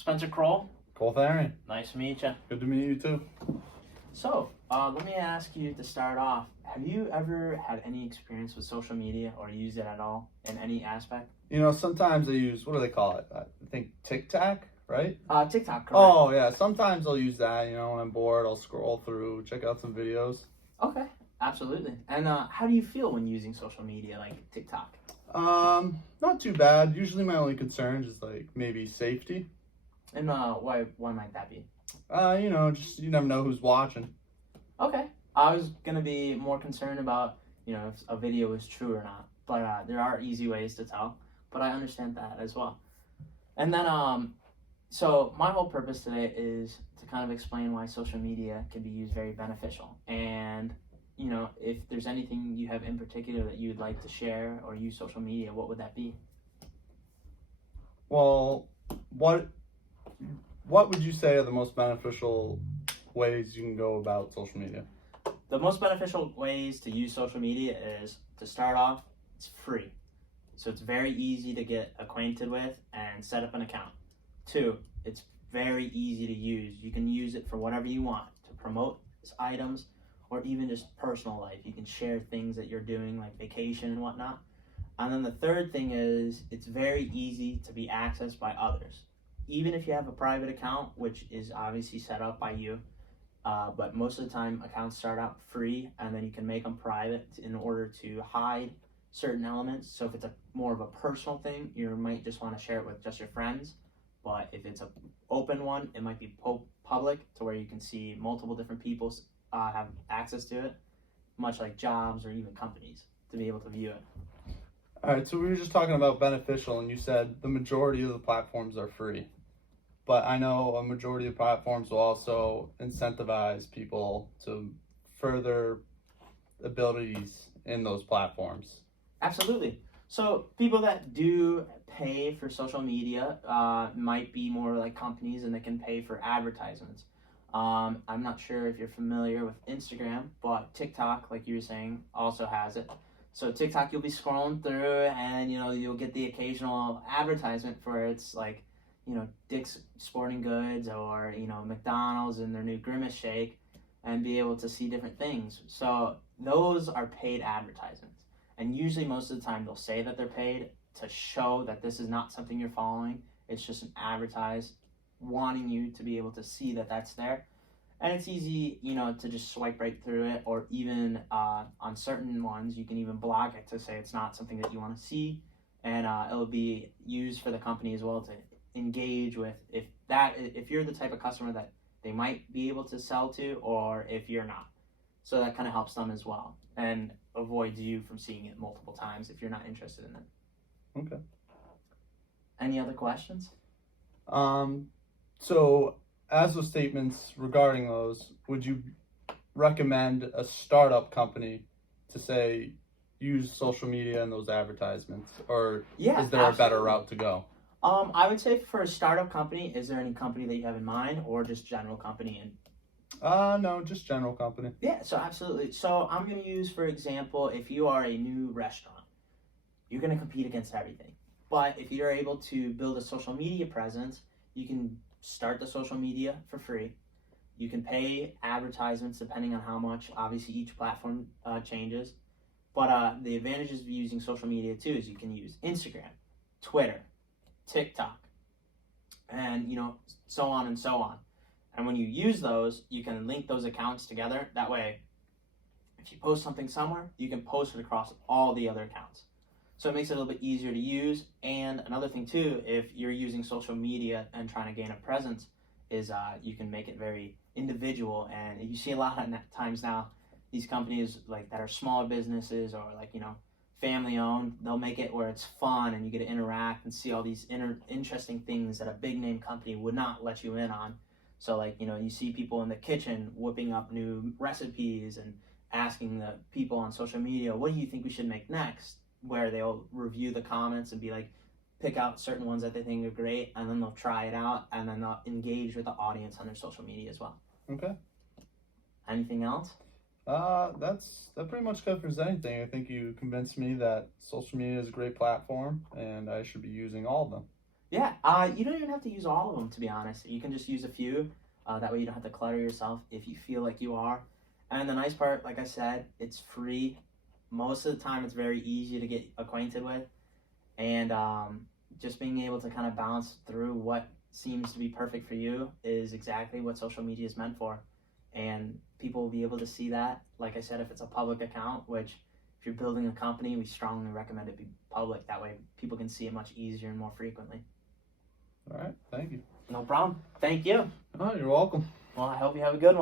Spencer Kroll. Cole Tharian. Nice to meet you. Good to meet you too. So, let me ask you to start off. Have you ever had any experience with social media or used it at all in any aspect? Sometimes I use, what do they call it? I think TikTok, right? TikTok, correct. Oh, yeah. Sometimes I'll use that. When I'm bored, I'll scroll through, check out some videos. Okay, absolutely. And how do you feel when using social media like TikTok? Not too bad. Usually my only concern is maybe safety. And why might that be? Just you never know who's watching. Okay. I was gonna be more concerned about, if a video is true or not. But there are easy ways to tell. But I understand that as well. And then so my whole purpose today is to kind of explain why social media can be used very beneficial. And if there's anything you have in particular that you'd like to share or use social media, what would that be? Well, what would you say are the most beneficial ways you can go about social media? The most beneficial ways to use social media is, to start off, it's free. So it's very easy to get acquainted with and set up an account. 2, it's very easy to use. You can use it for whatever you want, to promote items or even just personal life. You can share things that you're doing like vacation and whatnot. And then the third thing is, it's very easy to be accessed by others. Even if you have a private account, which is obviously set up by you, but most of the time accounts start out free and then you can make them private in order to hide certain elements. So if it's more of a personal thing, you might just want to share it with just your friends. But if it's an open one, it might be public, to where you can see multiple different people have access to it, much like jobs or even companies, to be able to view it. All right, so we were just talking about beneficial, and you said the majority of the platforms are free. But I know a majority of platforms will also incentivize people to further abilities in those platforms. Absolutely. So people that do pay for social media might be more like companies, and they can pay for advertisements. I'm not sure if you're familiar with Instagram, but TikTok, like you were saying, also has it. So TikTok, you'll be scrolling through and, you'll get the occasional advertisement for its Dick's Sporting Goods or, McDonald's and their new Grimace Shake, and be able to see different things. So those are paid advertisements. And usually most of the time they'll say that they're paid to show that this is not something you're following. It's just an advertise wanting you to be able to see that that's there. And it's easy, to just swipe right through it, or even on certain ones, you can even block it to say it's not something that you want to see. And it'll be used for the company as well to engage with if you're the type of customer that they might be able to sell to, or if you're not. So that kind of helps them as well, and avoids you from seeing it multiple times if you're not interested in it. Okay. Any other questions? So as with statements regarding those, would you recommend a startup company to say use social media and those advertisements, or Yeah, is there a better absolutely. route to go? I would say for a startup company, is there any company that you have in mind, or just general company? No, just general company. Yeah, so absolutely. So I'm going to use, for example, if you are a new restaurant, you're going to compete against everything. But if you're able to build a social media presence, you can start the social media for free. You can pay advertisements depending on how much. Obviously, each platform changes. But the advantages of using social media too is you can use Instagram, Twitter, TikTok, and so on and so on. And when you use those, you can link those accounts together. That way, if you post something somewhere, you can post it across all the other accounts. So it makes it a little bit easier to use. And another thing too, if you're using social media and trying to gain a presence, is you can make it very individual. And you see a lot of times now, these companies that are smaller businesses or family owned, they'll make it where it's fun and you get to interact and see all these interesting things that a big name company would not let you in on. So you see people in the kitchen whipping up new recipes and asking the people on social media, what do you think we should make next? Where they'll review the comments and be pick out certain ones that they think are great, and then they'll try it out, and then they'll engage with the audience on their social media as well. Okay. Anything else? That pretty much covers anything. I think you convinced me that social media is a great platform and I should be using all of them. Yeah, you don't even have to use all of them, to be honest. You can just use a few. That way you don't have to clutter yourself if you feel like you are. And the nice part, like I said, it's free. Most of the time, it's very easy to get acquainted with. And just being able to kind of bounce through what seems to be perfect for you is exactly what social media is meant for. And people will be able to see that. Like I said, if it's a public account, which if you're building a company, we strongly recommend it be public. That way people can see it much easier and more frequently. All right, thank you. No problem. Thank you. Oh, you're welcome. Well, I hope you have a good one.